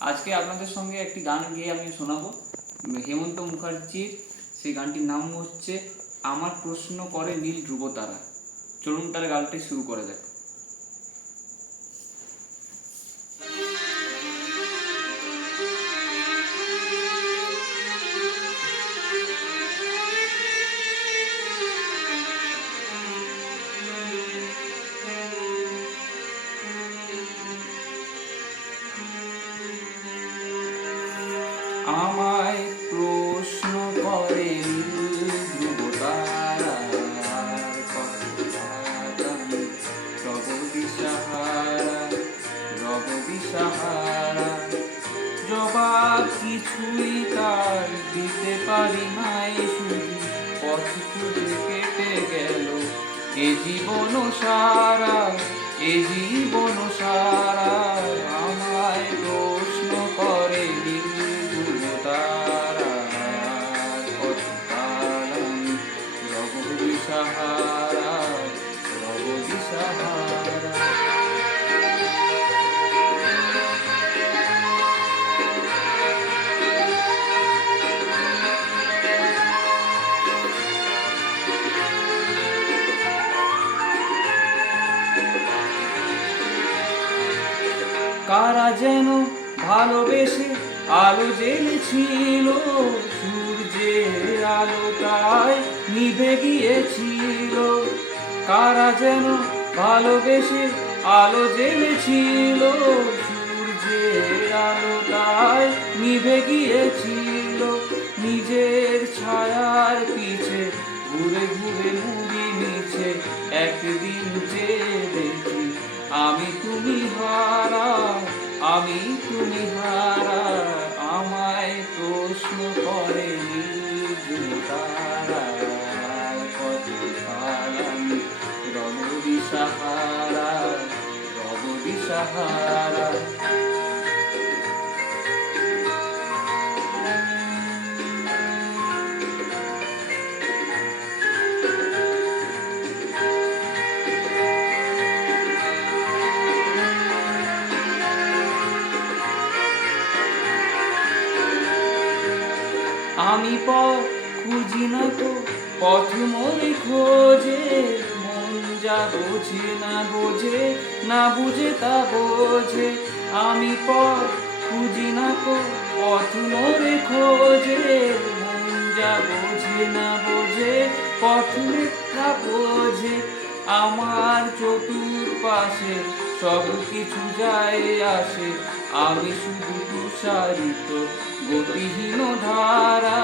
আজকে আপনাদের সঙ্গে একটি গান গেয়ে আমি শোনাবো। হেমন্ত মুখার্জির সেই গানটির নাম হচ্ছে, আমার প্রশ্ন করে নীল ধ্রুব তারা চলুন তার গানটি শুরু করে যাক। আমায় প্রশ্ন করে জবাব কিছুই তার দিতে পারি নাই শুধু, পথ খুঁজে কেটে গেল, এ জীবন সারা, এ জীবন সারা। কারা যেন ভালোবেসে আলো জ্বেলেছিল সূর্যের আলোটায় নিভে গিয়েছিল। কারা যেন ভালোবেসে আলো জ্বেলেছিল সূর্যের আলোটায় নিভে গিয়েছিল। নিজের ছায়ার পিছে ঘুরে ঘুরে মুড়ি নিচে একদিন যে দেখি আমি তুমি হারা আমি তুমি হারা আমায় প্রশ্ন করে তারা কত কালাম রব সাহারা রব দিশাহারা আমি পথ খুঁজি না তো, পথ মরে খোঁজে, মন যা বোঝে না বোঝে, না বুঝে তা বোঝে। আমি পথ খুঁজি না তো, পথ মরে খোঁজে, মন যা বোঝে না বোঝে, পথ মিথ্যা বোঝে। আমার চতুর্পাশে সব কিছু যায় আসে। আমি শুধু তুষারিত গতিহীন ধারা